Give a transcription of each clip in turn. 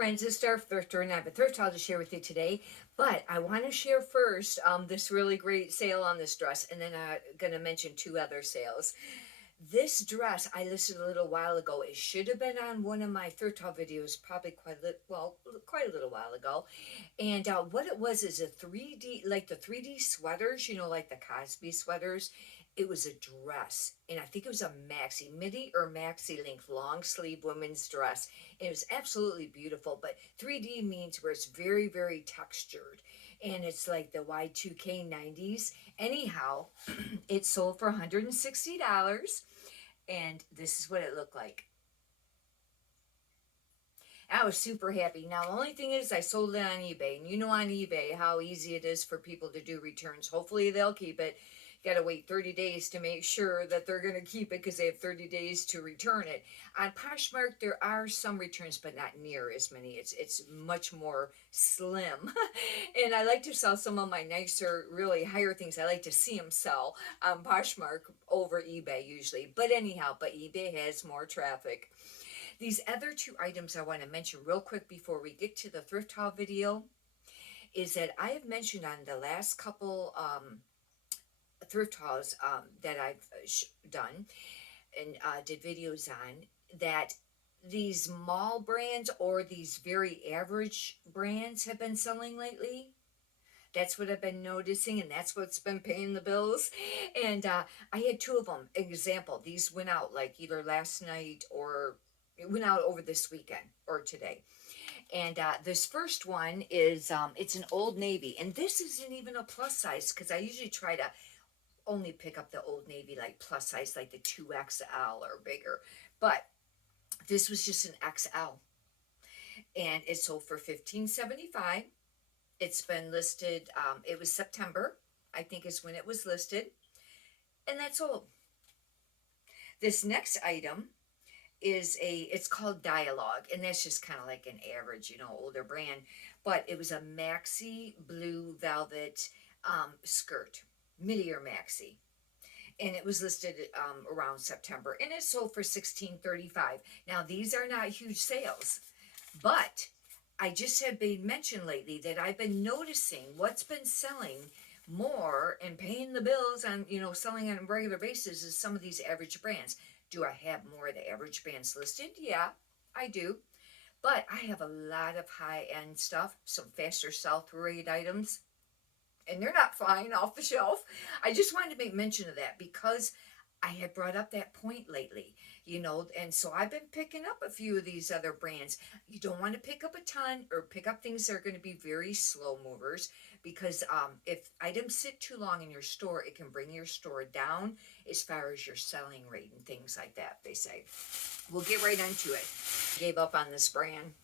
friends, it's Star Thrifter, and I have a thrift haul to share with you today. But I want to share first this really great sale on this dress, and then I'm going to mention two other sales. This dress I listed a little while ago. It should have been on one of my thrift haul videos, probably quite a little while ago. And what it was is a 3D, like the 3D sweaters, like the Cosby sweaters. It was a dress, and I think it was a maxi, midi or maxi length, long sleeve women's dress. It was absolutely beautiful, but 3D means where it's very, very textured, and it's like the Y2K 90s. Anyhow, it sold for $160, and this is what it looked like. I was super happy. Now, the only thing is, I sold it on eBay, and you know on eBay how easy it is for people to do returns. Hopefully, they'll keep it. You gotta wait 30 days to make sure that they're gonna keep it because they have 30 days to return it. On Poshmark, there are some returns, but not near as many. It's much more slim. And I like to sell some of my nicer, really higher things. I like to see them sell on Poshmark over eBay usually. But anyhow, eBay has more traffic. These other two items I want to mention real quick before we get to the thrift haul video is that I have mentioned on the last couple thrift hauls that I've done and did videos on, that these mall brands or these very average brands have been selling lately. That's what I've been noticing, and that's what's been paying the bills. And I had two of them. Example, these went out like either last night or it went out over this weekend or today. And this first one is it's an Old Navy, and this isn't even a plus size because I usually try to only pick up the Old Navy like plus size, like the 2XL or bigger. But this was just an XL, and it sold for $15.75. It's been listed. It was September, I think, is when it was listed, and that's all. This next item is it's called Dialogue, and that's just kind of like an average, older brand. But it was a maxi blue velvet skirt, midi or maxi, and it was listed around September, and it sold for $16.35. Now these are not huge sales, but I just have been mentioned lately that I've been noticing what's been selling more and paying the bills on, selling on a regular basis is some of these average brands. Do I have more of the average brands listed? Yeah, I do. But I have a lot of high-end stuff, some faster sell-through rate items, and they're not flying off the shelf. I just wanted to make mention of that because I had brought up that point lately, and so I've been picking up a few of these other brands. You don't want to pick up a ton or pick up things that are going to be very slow movers because if items sit too long in your store, it can bring your store down as far as your selling rate and things like that, they say. We'll get right into it. Gave up on this brand,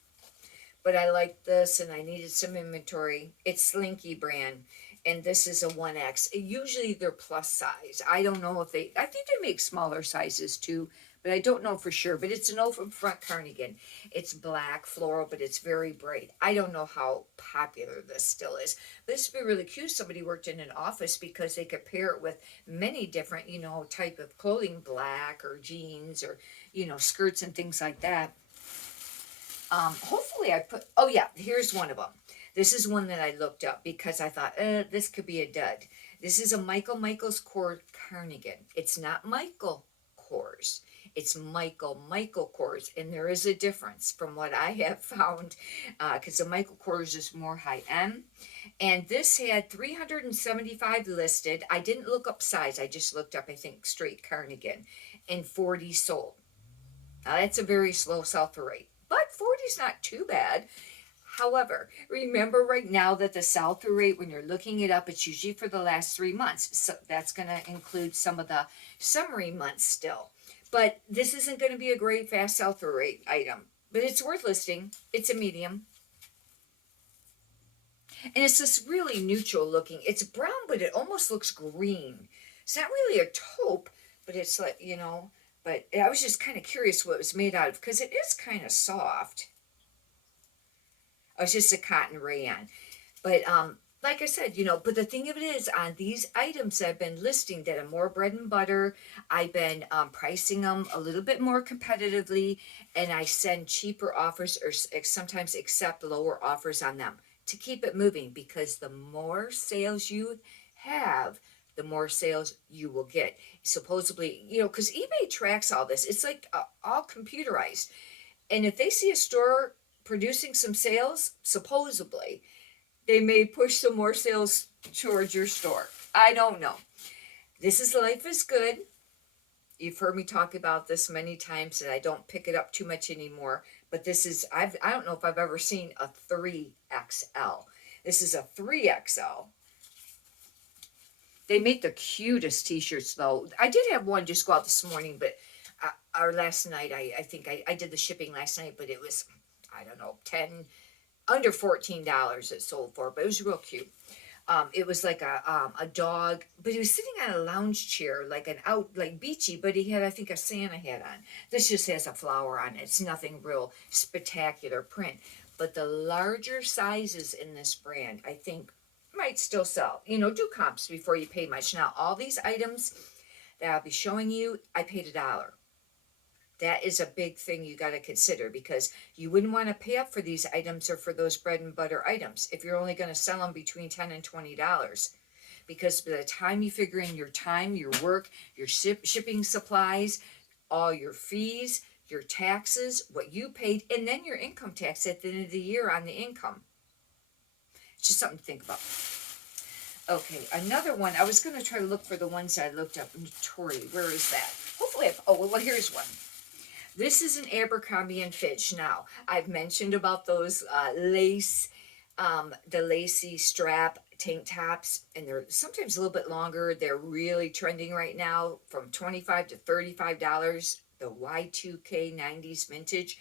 but I like this and I needed some inventory. It's Slinky brand, and this is a 1X. Usually they're plus size. I don't know if I think they make smaller sizes too, but I don't know for sure. But it's an open front cardigan. It's black floral, but it's very bright. I don't know how popular this still is. But this would be really cute. Somebody worked in an office because they could pair it with many different, type of clothing, black or jeans or, skirts and things like that. Hopefully oh yeah, here's one of them. This is one that I looked up because I thought, this could be a dud. This is a Michael's Kors cardigan. It's not Michael Kors. It's Michael Kors. And there is a difference from what I have found because the Michael Kors is more high-end. And this had 375 listed. I didn't look up size. I just looked up, I think, straight cardigan. And 40 sold. Now, that's a very slow sell-through rate. But 40 is not too bad. However, remember right now that the sell-through rate, when you're looking it up, it's usually for the last 3 months. So that's going to include some of the summery months still. But this isn't going to be a great fast sell-through rate item. But it's worth listing. It's a medium. And it's this really neutral looking. It's brown, but it almost looks green. It's not really a taupe, but it's like, But I was just kind of curious what it was made out of because it is kind of soft. Oh, it's just a cotton rayon. But like I said, but the thing of it is, on these items I've been listing that are more bread and butter, I've been pricing them a little bit more competitively, and I send cheaper offers or sometimes accept lower offers on them to keep it moving, because the more sales you have, the more sales you will get. Supposedly, because eBay tracks all this. It's like all computerized. And if they see a store producing some sales, supposedly, they may push some more sales towards your store. I don't know. This is Life is Good. You've heard me talk about this many times, and I don't pick it up too much anymore. But this is, I don't know if I've ever seen a 3XL. This is a 3XL. They make the cutest t-shirts though. I did have one just go out this morning, but or last night, I think I did the shipping last night, but it was, I don't know, under $14 it sold for, but it was real cute. It was like a dog, but he was sitting on a lounge chair, like like beachy, but he had, I think, a Santa hat on. This just has a flower on it. It's nothing real spectacular print. But the larger sizes in this brand, I think, might still sell. Do comps before you pay much. Now, all these items that I'll be showing you, I paid $1. That is a big thing you got to consider, because you wouldn't want to pay up for these items or for those bread and butter items if you're only going to sell them between $10 and $20. Because by the time you figure in your time, your work, your shipping supplies, all your fees, your taxes, what you paid, and then your income tax at the end of the year on the income. It's just something to think about. Okay, another one. I was going to try to look for the ones I looked up. Notori, where is that? Hopefully, well, here's one. This is an Abercrombie and Fitch. Now, I've mentioned about those lace, the lacy strap tank tops, and they're sometimes a little bit longer. They're really trending right now, from $25 to $35, the Y2K 90s vintage.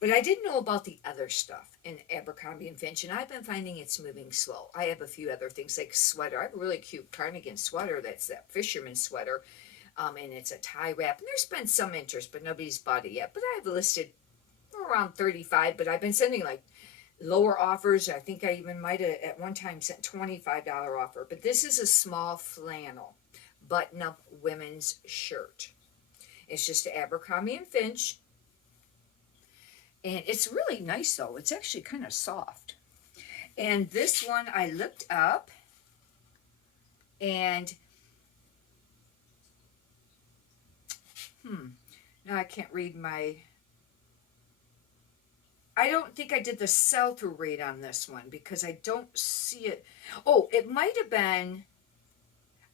But I didn't know about the other stuff in Abercrombie and Fitch, and I've been finding it's moving slow. I have a few other things like sweater. I have a really cute cardigan sweater that's that fisherman sweater. And it's a tie wrap, and there's been some interest, but nobody's bought it yet. But I've listed around 35, but I've been sending like lower offers. I think I even might have at one time sent $25 offer. But this is a small flannel button-up women's shirt. It's just Abercrombie and Fitch, and it's really nice though. It's actually kind of soft. And this one I looked up, and now I can't read I don't think I did the sell-through rate on this one, because I don't see it. Oh, it might have been,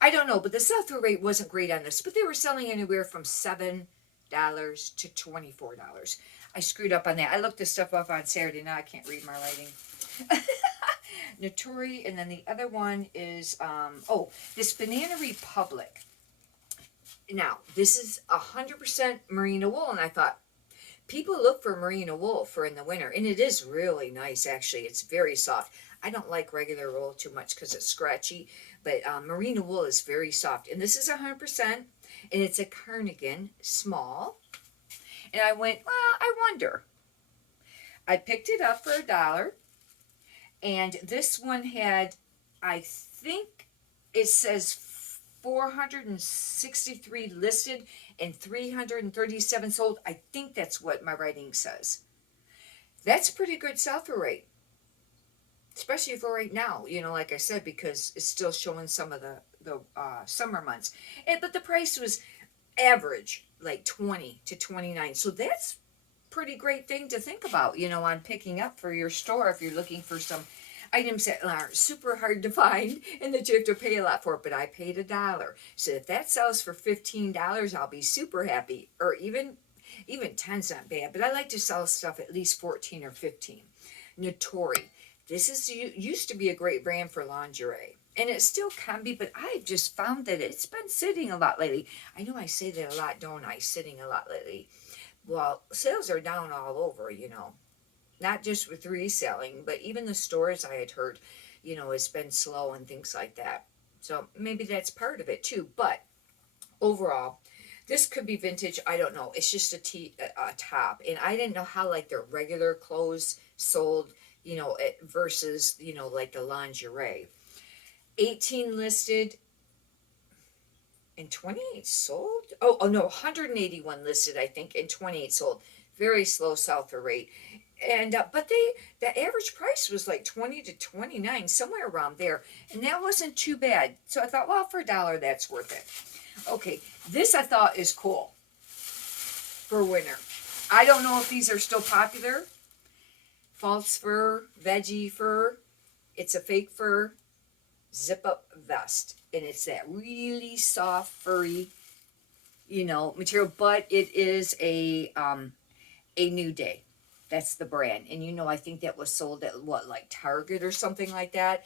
I don't know, but the sell-through rate wasn't great on this, but they were selling anywhere from $7 to $24. I screwed up on that. I looked this stuff up on Saturday. Now I can't read my writing. Notori, and then the other one is, this Banana Republic. Now, this is 100% merino wool, and I thought, people look for merino wool for in the winter, and it is really nice, actually. It's very soft. I don't like regular wool too much because it's scratchy, but merino wool is very soft. And this is 100%, and it's a cardigan, small. And I went, well, I wonder. I picked it up for $1, and this one had, I think it says 463 listed and 337 sold. I think that's what my writing says. That's a pretty good sell-through rate, especially for right now, like I said, because it's still showing some of the summer months. But the price was average, like 20 to 29. So that's pretty great thing to think about, on picking up for your store if you're looking for some items that aren't super hard to find and that you have to pay a lot for. But I paid $1. So if that sells for $15, I'll be super happy. Or even 10's not bad, but I like to sell stuff at least 14 or 15. Notori. This is used to be a great brand for lingerie, and it still can be, but I've just found that it's been sitting a lot lately. I know I say that a lot, don't I? Sitting a lot lately. Well, sales are down all over, not just with reselling, but even the stores I had heard, it's been slow and things like that. So maybe that's part of it too. But overall, this could be vintage. I don't know. It's just a top, and I didn't know how like their regular clothes sold versus, like the lingerie. 18 listed and 28 sold. Oh no, 181 listed, I think, and 28 sold. Very slow sell-through rate. And but the average price was like 20 to 29, somewhere around there, and that wasn't too bad. So I thought, well, for $1, that's worth it. Okay, this I thought is cool for winter. I don't know if these are still popular. False fur, veggie fur. It's a fake fur zip up vest, and it's that really soft, furry, material. But it is a New Day. That's the brand, and I think that was sold at what, like Target or something like that.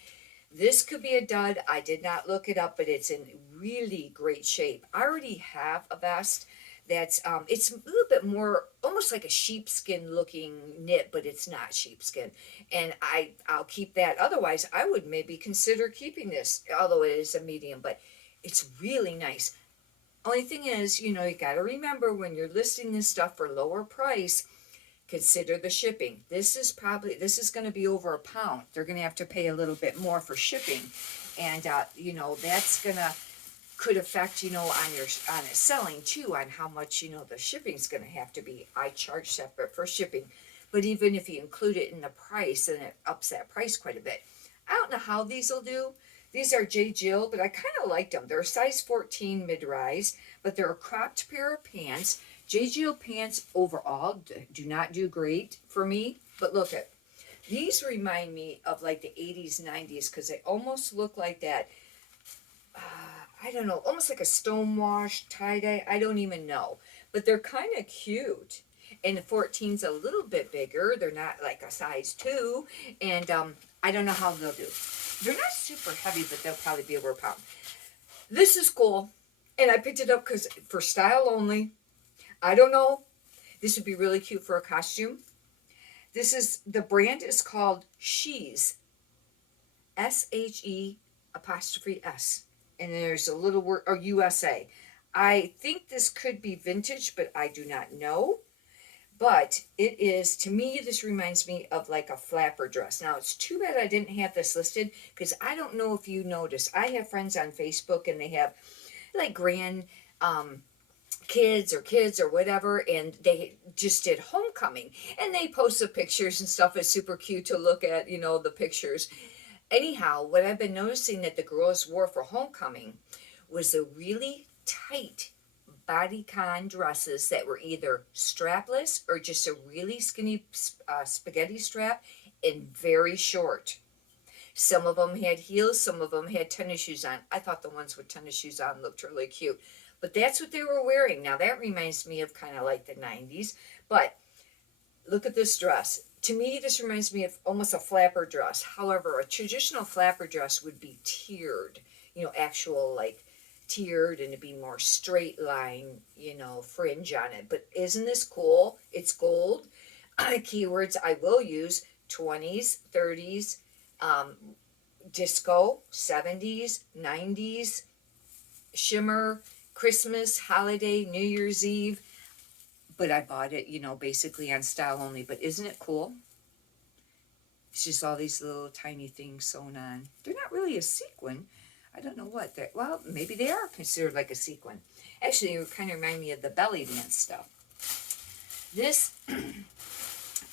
This could be a dud. I did not look it up, but it's in really great shape. I already have a vest that's it's a little bit more almost like a sheepskin looking knit, but it's not sheepskin, and I'll keep that. Otherwise, I would maybe consider keeping this, although it is a medium, but it's really nice. Only thing is, you got to remember when you're listing this stuff for lower price, consider the shipping. This is going to be over £1. They're going to have to pay a little bit more for shipping, and that's gonna could affect on its selling too, on how much the shipping's going to have to be. I charge separate for shipping, but even if you include it in the price, then it ups that price quite a bit. I don't know how these will do. These are J. Jill, but I kind of liked them. They're a size 14 mid-rise, but they're a cropped pair of pants. J. Jill pants overall do not do great for me, but look at these. Remind me of like the 80s, 90s, because they almost look like that. I don't know, almost like a stonewash tie-dye. I don't even know, but they're kind of cute. And the 14's a little bit bigger. They're not like a size 2, and I don't know how they'll do. They're not super heavy, but they'll probably be over £1. This is cool, and I picked it up because for style only. I don't know. This would be really cute for a costume. The brand is called She's, SHE apostrophe S, and there's a little word, or USA. I think this could be vintage, but I do not know. But it is, to me, this reminds me of like a flapper dress. Now, it's too bad I didn't have this listed, because I don't know if you noticed. I have friends on Facebook, and they have like grand kids or whatever, and they just did homecoming, and they posted pictures and stuff. It's super cute to look at, the pictures. Anyhow, what I've been noticing that the girls wore for homecoming was the really tight bodycon dresses that were either strapless or just a really skinny spaghetti strap and very short. Some of them had heels, some of them had tennis shoes on. I thought the ones with tennis shoes on looked really cute. But that's what they were wearing. Now that reminds me of kind of like the 90s. But look at this dress. To me, this reminds me of almost a flapper dress. However, a traditional flapper dress would be tiered, actual like tiered, and it'd be more straight line, fringe on it. But isn't this cool? It's gold. Keywords I will use: 20s, 30s, disco, 70s, 90s, shimmer, Christmas, holiday, New Year's Eve. But I bought it, basically on style only. But isn't it cool? It's just all these little tiny things sewn on. They're not really a sequin. I don't know what they're. Well, maybe they are considered like a sequin. Actually, it kind of remind me of the belly dance stuff. This,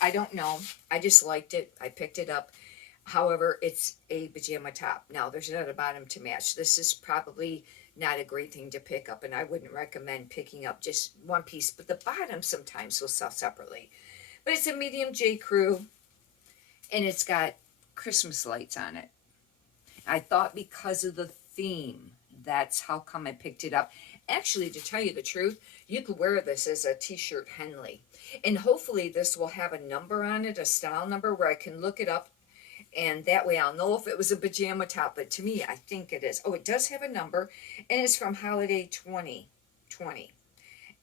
I don't know. I just liked it. I picked it up. However, it's a pajama top. Now, there's not a bottom to match. This is probably not a great thing to pick up, and I wouldn't recommend picking up just one piece. But the bottom sometimes will sell separately. But it's a medium J. Crew, and it's got Christmas lights on it. I thought because of the theme, that's how come I picked it up. Actually, to tell you the truth, you could wear this as a t-shirt Henley. And hopefully this will have a number on it, a style number, where I can look it up. And that way I'll know if it was a pajama top. But to me, I think it is. Oh, it does have a number. And it's from Holiday 2020.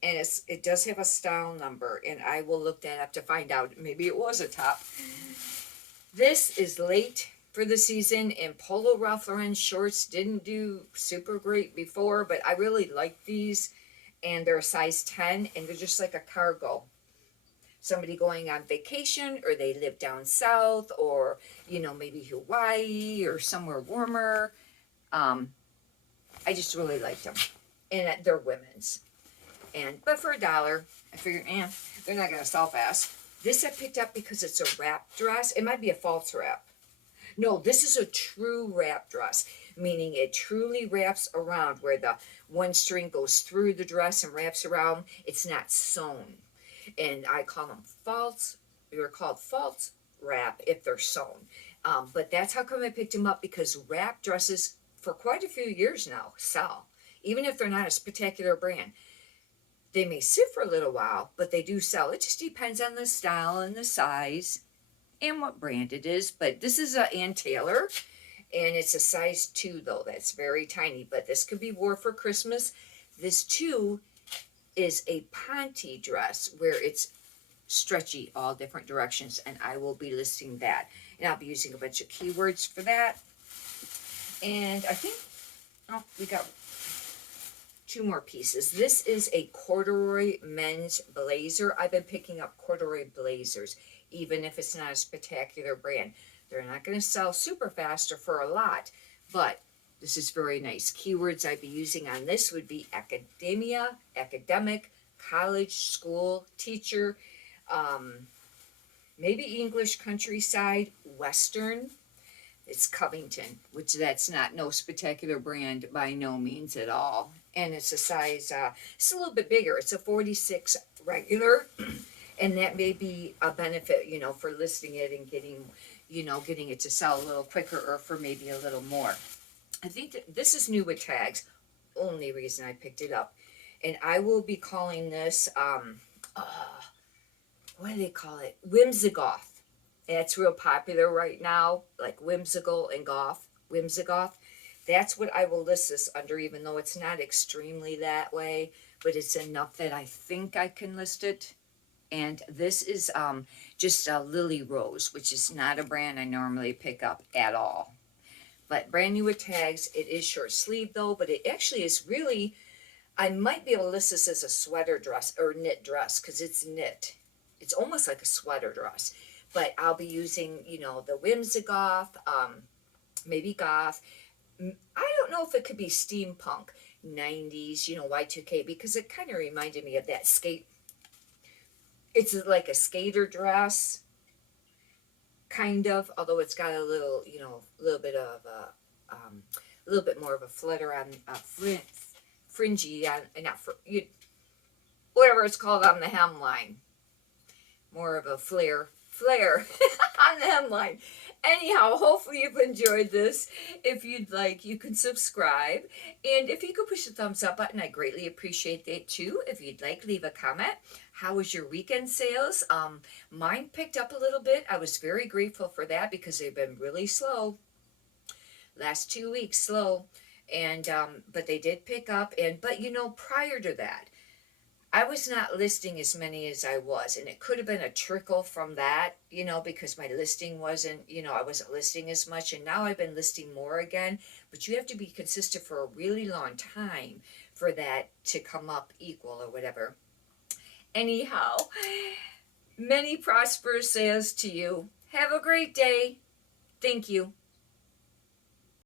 And it does have a style number. And I will look that up to find out. Maybe it was a top. This is late for the season, and Polo Ralph Lauren shorts didn't do super great before, but I really like these, and they're a size 10, and they're just like a cargo. somebody going on vacation, or they live down south, or, you know, maybe Hawaii or somewhere warmer. I just really liked them. And they're women's. But for $1, I figured, they're not going to sell fast. This I picked up because it's a wrap dress. It might be a false wrap. No, this is a true wrap dress, meaning it truly wraps around, where the one string goes through the dress and wraps around. It's not sewn. And I call them false. They're called false wrap if they're sewn. But that's how come I picked them up, because wrap dresses for quite a few years now sell, even if they're not a spectacular brand. They may sit for a little while, but they do sell. It just depends on the style and the size and what brand it is. But this is a Ann Taylor, and it's a size 2 though. That's very tiny, but this could be worn for Christmas. This too is a ponte dress where it's stretchy all different directions, and I will be listing that, and I'll be using a bunch of keywords for that. And I think, oh, we got 2 more pieces. This is a corduroy men's blazer. I've been picking up corduroy blazers, even if it's not a spectacular brand. They're not going to sell super fast or for a lot, but this is very nice. Keywords I'd be using on this would be academia, academic, college, school, teacher, maybe English, countryside, Western. It's Covington, which that's not no spectacular brand by no means at all. And it's a size, it's a little bit bigger. It's a 46 regular, and that may be a benefit, you know, for listing it and getting, you know, getting it to sell a little quicker, or for maybe a little more. I think that this is new with tags. Only reason I picked it up. And I will be calling this, what do they call it? Whimsigoth. That's real popular right now, like whimsical and goth. Whimsigoth. That's what I will list this under, even though it's not extremely that way, but it's enough that I think I can list it. And this is just a Lily Rose, which is not a brand I normally pick up at all. But brand new with tags. It is short sleeve though, but it actually is really, I might be able to list this as a sweater dress or knit dress, because it's knit. It's almost like a sweater dress. But I'll be using, you know, the Whimsigoth, maybe goth. I don't know if it could be steampunk, 90s, you know, Y2K, because it kind of reminded me of that skate. It's like a skater dress, kind of, although it's got a little, you know, a little bit of a little bit more of a flutter on, fringy on, not for you, whatever it's called on the hemline. More of a flare on the hemline. Anyhow, hopefully you've enjoyed this. If you'd like, you can subscribe. And if you could push the thumbs up button, I greatly appreciate that too. If you'd like, leave a comment. How was your weekend sales? Mine picked up a little bit. I was very grateful for that, because they've been really slow. Last 2 weeks, slow. And but they did pick up. But you know, prior to that, I was not listing as many as I was, and it could have been a trickle from that, you know, because my listing wasn't, you know, I wasn't listing as much, and now I've been listing more again. But you have to be consistent for a really long time for that to come up equal or whatever. Anyhow, many prosperous sales to you. Have a great day. Thank you.